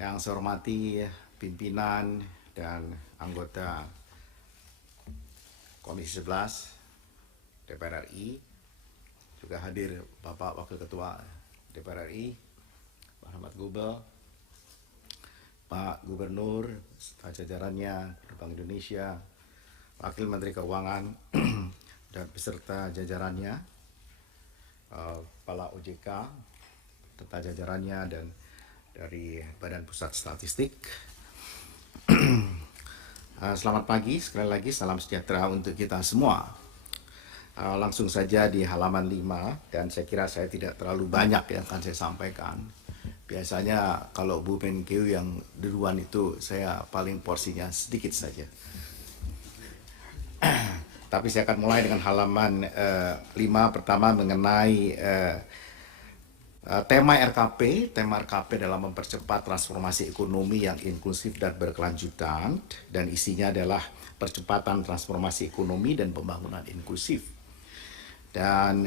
Yang saya hormati pimpinan dan anggota Komisi 11 DPR RI, juga hadir Bapak Wakil Ketua DPR RI, Pak Ahmad Gubel, Pak Gubernur, jajarannya, Bank Indonesia, Wakil Menteri Keuangan, dan beserta jajarannya, Kepala OJK, serta jajarannya, dan dari Badan Pusat Statistik. Selamat pagi, sekali lagi salam sejahtera untuk kita semua. Langsung saja di halaman 5, dan saya kira saya tidak terlalu banyak yang akan saya sampaikan. Biasanya kalau Bu Menkeu yang duluan itu saya paling porsinya sedikit saja. Tapi saya akan mulai dengan halaman 5 pertama mengenai tema RKP dalam mempercepat transformasi ekonomi yang inklusif dan berkelanjutan, dan isinya adalah percepatan transformasi ekonomi dan pembangunan inklusif. Dan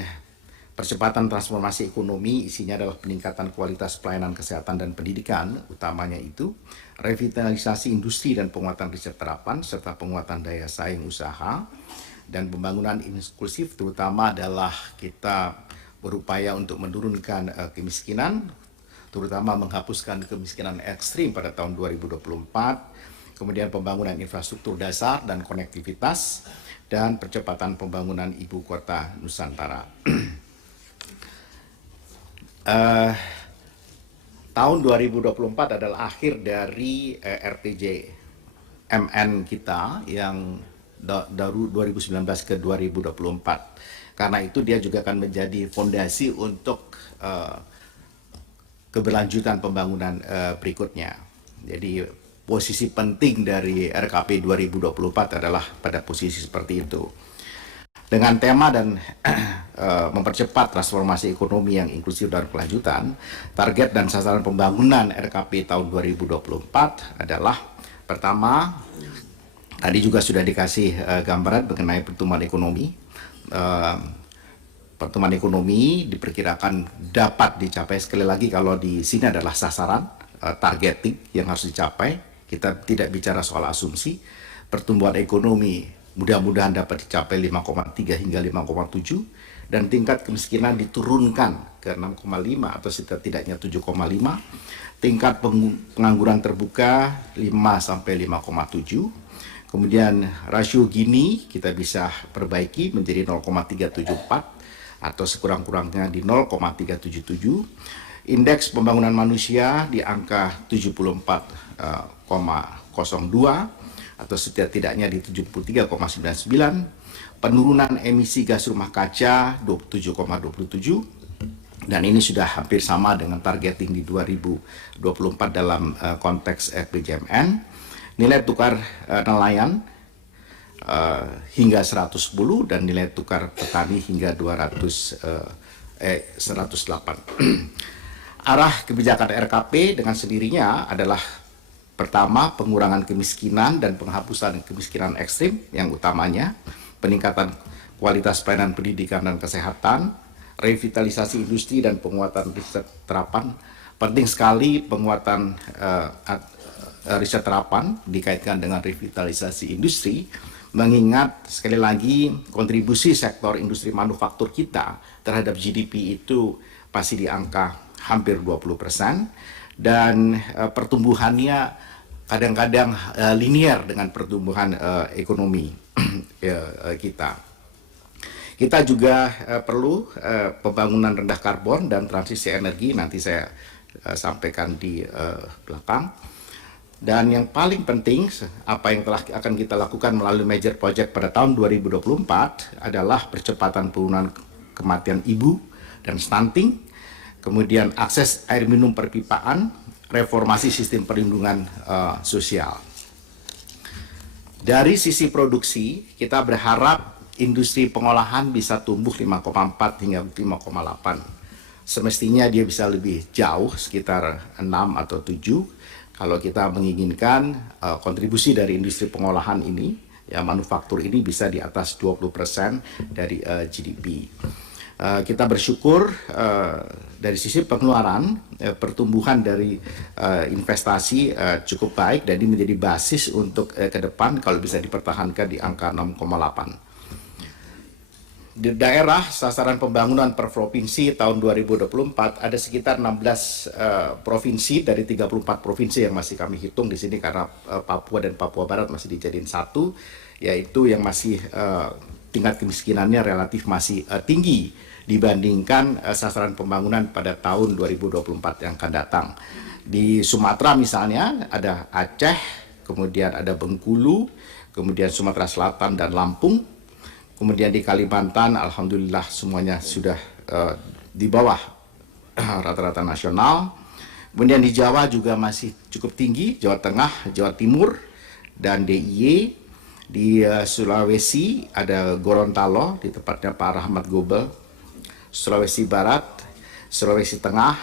percepatan transformasi ekonomi isinya adalah peningkatan kualitas pelayanan kesehatan dan pendidikan, utamanya itu revitalisasi industri dan penguatan riset terapan, serta penguatan daya saing usaha, dan pembangunan inklusif terutama adalah kita berupaya untuk menurunkan kemiskinan, terutama menghapuskan kemiskinan ekstrim pada tahun 2024, kemudian pembangunan infrastruktur dasar dan konektivitas, dan percepatan pembangunan ibu kota Nusantara. Tahun 2024 adalah akhir dari RPJMN kita yang dari 2019 ke 2024. Karena itu dia juga akan menjadi fondasi untuk keberlanjutan pembangunan berikutnya. Jadi posisi penting dari RKP 2024 adalah pada posisi seperti itu. Dengan tema dan mempercepat transformasi ekonomi yang inklusif dan berkelanjutan, target dan sasaran pembangunan RKP tahun 2024 adalah pertama, tadi juga sudah dikasih gambaran mengenai pertumbuhan ekonomi. Pertumbuhan ekonomi diperkirakan dapat dicapai, sekali lagi kalau di sini adalah sasaran targeting yang harus dicapai. Kita tidak bicara soal asumsi. Pertumbuhan ekonomi mudah-mudahan dapat dicapai 5,3 hingga 5,7, dan tingkat kemiskinan diturunkan ke 6,5 atau setidaknya 7,5. Tingkat pengangguran terbuka 5 sampai 5,7. Kemudian rasio Gini kita bisa perbaiki menjadi 0,374 atau sekurang-kurangnya di 0,377. Indeks pembangunan manusia di angka 74,02 atau setidaknya di 73,99. Penurunan emisi gas rumah kaca 27,27. Dan ini sudah hampir sama dengan targeting di 2024 dalam konteks RPJMN. Nilai tukar nelayan hingga 110, dan nilai tukar petani hingga 108. Arah kebijakan RKP dengan sendirinya adalah pertama, pengurangan kemiskinan dan penghapusan kemiskinan ekstrim yang utamanya, peningkatan kualitas pelayanan pendidikan dan kesehatan, revitalisasi industri dan penguatan riset terapan. Penting sekali penguatan riset terapan dikaitkan dengan revitalisasi industri, mengingat sekali lagi kontribusi sektor industri manufaktur kita terhadap GDP itu pasti di angka hampir 20%, dan pertumbuhannya kadang-kadang linear dengan pertumbuhan ekonomi kita. Kita juga perlu pembangunan rendah karbon dan transisi energi, nanti saya sampaikan di belakang. Dan yang paling penting, apa yang akan kita lakukan melalui major project pada tahun 2024 adalah percepatan penurunan kematian ibu dan stunting, kemudian akses air minum perpipaan, reformasi sistem perlindungan sosial. Dari sisi produksi, kita berharap industri pengolahan bisa tumbuh 5,4 hingga 5,8. Semestinya dia bisa lebih jauh, sekitar 6 atau 7. Kalau kita menginginkan kontribusi dari industri pengolahan ini, ya manufaktur ini bisa di atas 20% dari GDP. Kita bersyukur dari sisi pengeluaran, pertumbuhan dari investasi cukup baik dan ini menjadi basis untuk ke depan kalau bisa dipertahankan di angka 6,8. Di daerah sasaran pembangunan per provinsi tahun 2024 ada sekitar 16 provinsi dari 34 provinsi yang masih kami hitung di sini karena Papua dan Papua Barat masih dijadiin satu, yaitu yang masih tingkat kemiskinannya relatif masih tinggi dibandingkan sasaran pembangunan pada tahun 2024 yang akan datang. Di Sumatera misalnya ada Aceh, kemudian ada Bengkulu, kemudian Sumatera Selatan dan Lampung. Kemudian di Kalimantan, alhamdulillah semuanya sudah di bawah rata-rata nasional. Kemudian di Jawa juga masih cukup tinggi, Jawa Tengah, Jawa Timur, dan DIY. Di Sulawesi ada Gorontalo, di tempatnya Pak Rahmat Gobel. Sulawesi Barat, Sulawesi Tengah,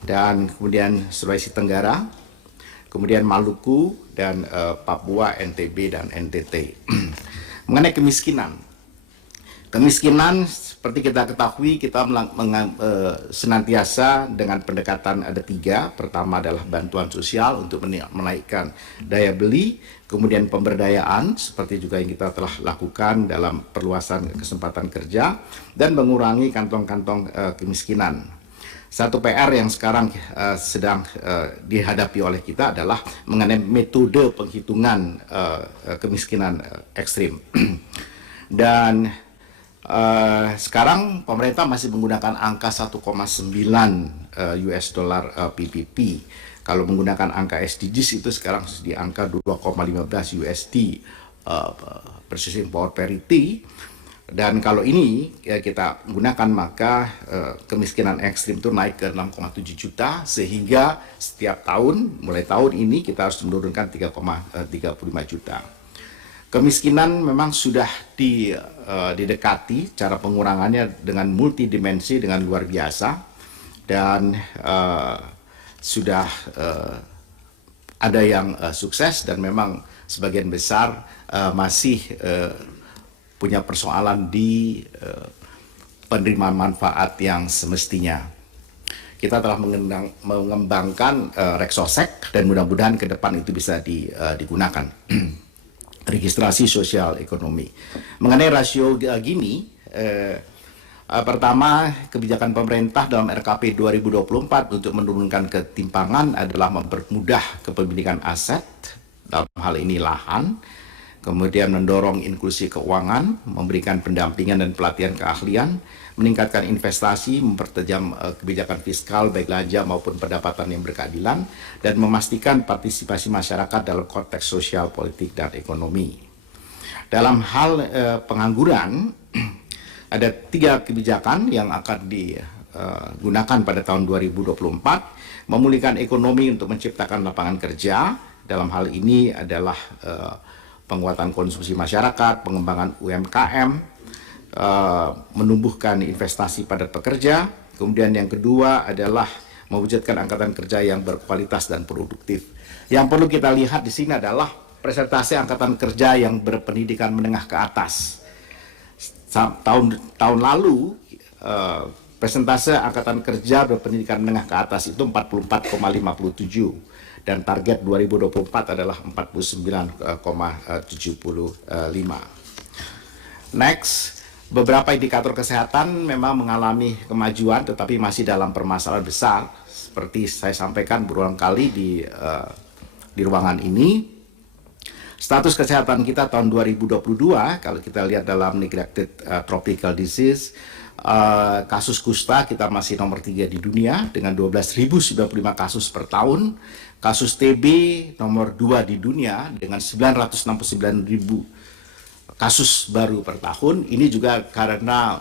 dan kemudian Sulawesi Tenggara. Kemudian Maluku, dan Papua, NTB, dan NTT. Mengenai kemiskinan, seperti kita ketahui kita senantiasa dengan pendekatan ada 3. Pertama adalah bantuan sosial untuk menaikkan daya beli, kemudian pemberdayaan seperti juga yang kita telah lakukan dalam perluasan kesempatan kerja dan mengurangi kantong-kantong kemiskinan. Satu PR yang sekarang sedang dihadapi oleh kita adalah mengenai metode penghitungan kemiskinan ekstrim. Dan sekarang pemerintah masih menggunakan angka 1,9 US dollar PPP. Kalau menggunakan angka SDGs itu sekarang di angka 2,15 USD Purchasing Power Parity. Dan kalau ini kita gunakan maka kemiskinan ekstrim itu naik ke 6,7 juta sehingga setiap tahun mulai tahun ini kita harus menurunkan 3,35 juta. Kemiskinan memang sudah didekati cara pengurangannya dengan multidimensi dengan luar biasa dan sudah ada yang sukses dan memang sebagian besar masih punya persoalan di penerimaan manfaat yang semestinya. Kita telah mengembangkan Reksosek dan mudah-mudahan ke depan itu bisa digunakan. Registrasi sosial ekonomi. Mengenai rasio gini, pertama kebijakan pemerintah dalam RKP 2024 untuk menurunkan ketimpangan adalah mempermudah kepemilikan aset, dalam hal ini lahan, kemudian mendorong inklusi keuangan, memberikan pendampingan dan pelatihan keahlian, meningkatkan investasi, mempertajam kebijakan fiskal baik belanja maupun pendapatan yang berkeadilan, dan memastikan partisipasi masyarakat dalam konteks sosial, politik, dan ekonomi. Dalam hal pengangguran, ada 3 kebijakan yang akan digunakan pada tahun 2024, memulihkan ekonomi untuk menciptakan lapangan kerja. Dalam hal ini adalah penguatan konsumsi masyarakat, pengembangan UMKM, menumbuhkan investasi padat pekerja. Kemudian yang kedua adalah mewujudkan angkatan kerja yang berkualitas dan produktif. Yang perlu kita lihat di sini adalah presentasi angkatan kerja yang berpendidikan menengah ke atas. Tahun lalu persentase angkatan kerja berpendidikan menengah ke atas itu 44,57. Dan target 2024 adalah 49,75. Next, beberapa indikator kesehatan memang mengalami kemajuan tetapi masih dalam permasalahan besar. Seperti saya sampaikan berulang kali di ruangan ini, status kesehatan kita tahun 2022, kalau kita lihat dalam neglected tropical disease, kasus kusta kita masih nomor 3 di dunia dengan 12.095 kasus per tahun. Kasus TB nomor 2 di dunia dengan 969.000 kasus baru per tahun. Ini juga karena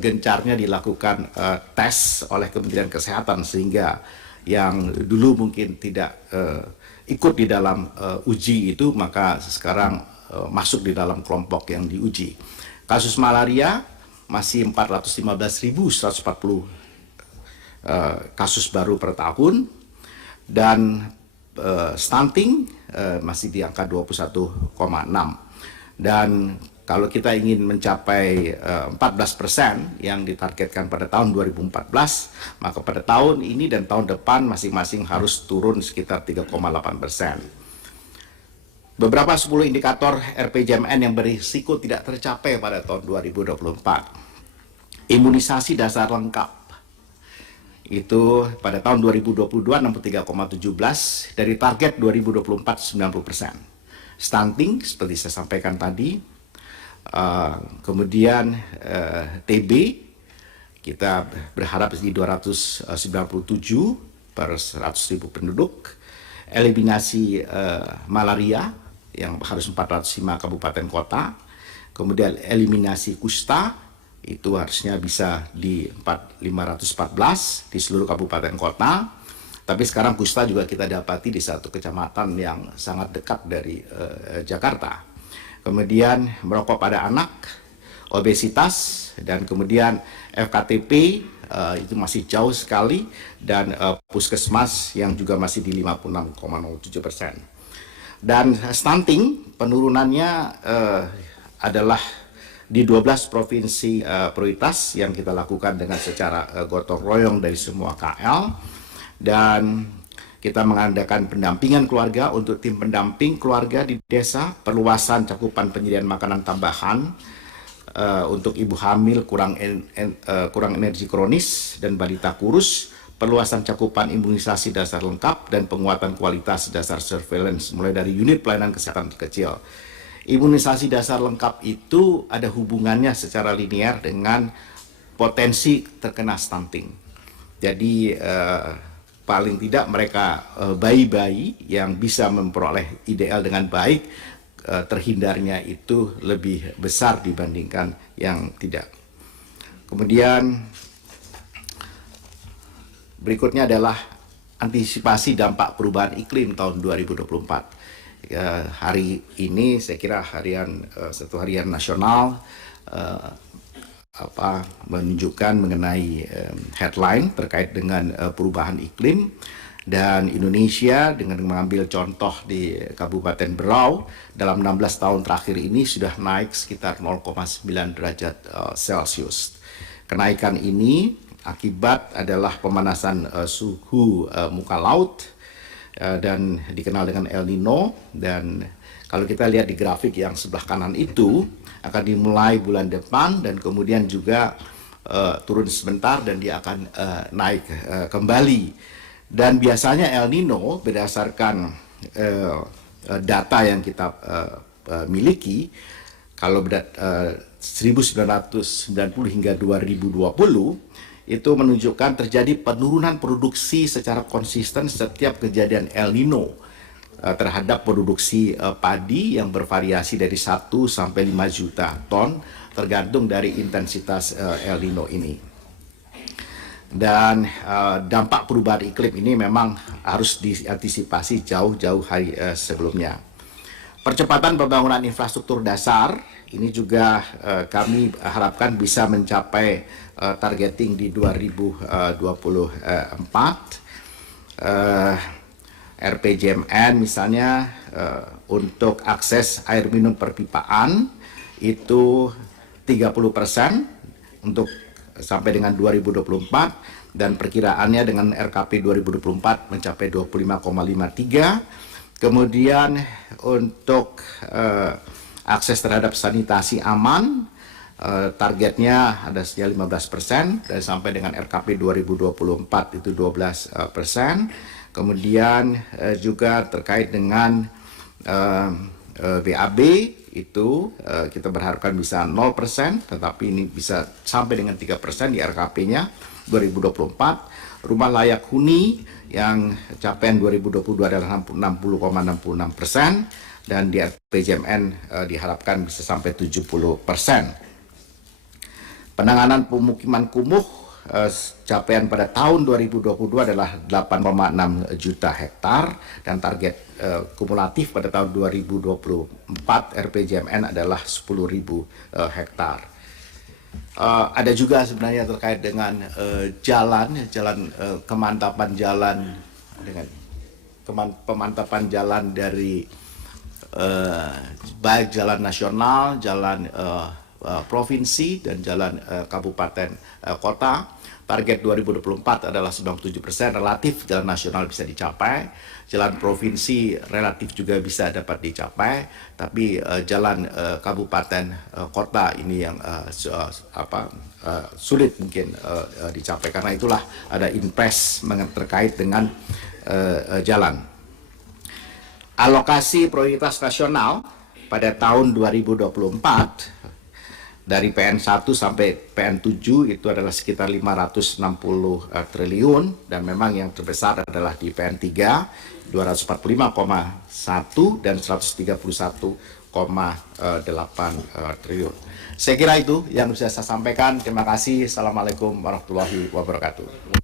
gencarnya dilakukan tes oleh Kementerian Kesehatan sehingga yang dulu mungkin tidak ikut di dalam uji itu maka sekarang masuk di dalam kelompok yang diuji. Kasus malaria masih 415.140 kasus baru per tahun dan stunting masih di angka 21,6 dan kalau kita ingin mencapai 14% yang ditargetkan pada tahun 2014, maka pada tahun ini dan tahun depan masing-masing harus turun sekitar 3,8%. Beberapa 10 indikator RPJMN yang berisiko tidak tercapai pada tahun 2024. Imunisasi dasar lengkap. Itu pada tahun 2022 63,17, dari target 2024 90%. Stunting seperti saya sampaikan tadi. Kemudian TB kita berharap di 297 per 100.000 penduduk. Eliminasi malaria yang harus 405 kabupaten kota. Kemudian eliminasi kusta itu harusnya bisa di 514 di seluruh kabupaten kota. Tapi sekarang kusta juga kita dapati di satu kecamatan yang sangat dekat dari Jakarta. Kemudian merokok pada anak, obesitas, dan kemudian FKTP itu masih jauh sekali, dan puskesmas yang juga masih di 56,07%. Dan stunting penurunannya adalah di 12 provinsi prioritas yang kita lakukan dengan secara gotong royong dari semua KL, dan kita mengadakan pendampingan keluarga untuk tim pendamping keluarga di desa, perluasan cakupan penyediaan makanan tambahan untuk ibu hamil kurang energi kronis dan balita kurus, perluasan cakupan imunisasi dasar lengkap, dan penguatan kualitas dasar surveillance mulai dari unit pelayanan kesehatan terkecil. Imunisasi dasar lengkap itu ada hubungannya secara linear dengan potensi terkena stunting. Jadi paling tidak mereka bayi-bayi yang bisa memperoleh ideal dengan baik, terhindarnya itu lebih besar dibandingkan yang tidak. Kemudian berikutnya adalah antisipasi dampak perubahan iklim tahun 2024. Hari ini saya kira satu harian nasional menunjukkan mengenai headline terkait dengan perubahan iklim, dan Indonesia dengan mengambil contoh di Kabupaten Berau dalam 16 tahun terakhir ini sudah naik sekitar 0,9 derajat Celcius. Kenaikan ini akibat adalah pemanasan suhu muka laut dan dikenal dengan El Nino, dan kalau kita lihat di grafik yang sebelah kanan itu akan dimulai bulan depan dan kemudian juga turun sebentar dan dia akan naik kembali. Dan biasanya El Nino berdasarkan data yang kita miliki, kalau 1990 hingga 2020 itu menunjukkan terjadi penurunan produksi secara konsisten setiap kejadian El Nino terhadap produksi padi yang bervariasi dari 1 sampai 5 juta ton tergantung dari intensitas El Nino ini. Dan dampak perubahan iklim ini memang harus diantisipasi jauh-jauh hari sebelumnya. Percepatan pembangunan infrastruktur dasar ini juga kami harapkan bisa mencapai targeting di 2024. RPJMN misalnya untuk akses air minum perpipaan itu 30% untuk sampai dengan 2024, dan perkiraannya dengan RKP 2024 mencapai 25,53. Kemudian untuk akses terhadap sanitasi aman, targetnya ada 15%, dan sampai dengan RKP 2024 itu 12%. Kemudian juga terkait dengan BAB itu kita berharapkan bisa 0%, tetapi ini bisa sampai dengan 3% di RKP-nya 2024. Rumah layak huni yang capaian 2022 adalah 60,66%, dan di RPJMN diharapkan bisa sampai 70%. Penanganan pemukiman kumuh, capaian pada tahun 2022 adalah 8,6 juta hektar, dan target kumulatif pada tahun 2024 RPJMN adalah 10.000 hektar. Ada juga sebenarnya terkait dengan pemantapan jalan dari baik jalan nasional, jalan provinsi, dan jalan kabupaten kota. Target 2024 adalah 97%, relatif jalan nasional bisa dicapai, jalan provinsi relatif juga bisa dapat dicapai, tapi jalan kabupaten kota ini yang sulit mungkin dicapai, karena itulah ada impres terkait dengan jalan. Alokasi prioritas nasional pada tahun 2024 dari PN1 sampai PN7 itu adalah sekitar 560 triliun, dan memang yang terbesar adalah di PN3 245,1 dan 131,8 triliun. Saya kira itu yang bisa saya sampaikan. Terima kasih. Assalamualaikum warahmatullahi wabarakatuh.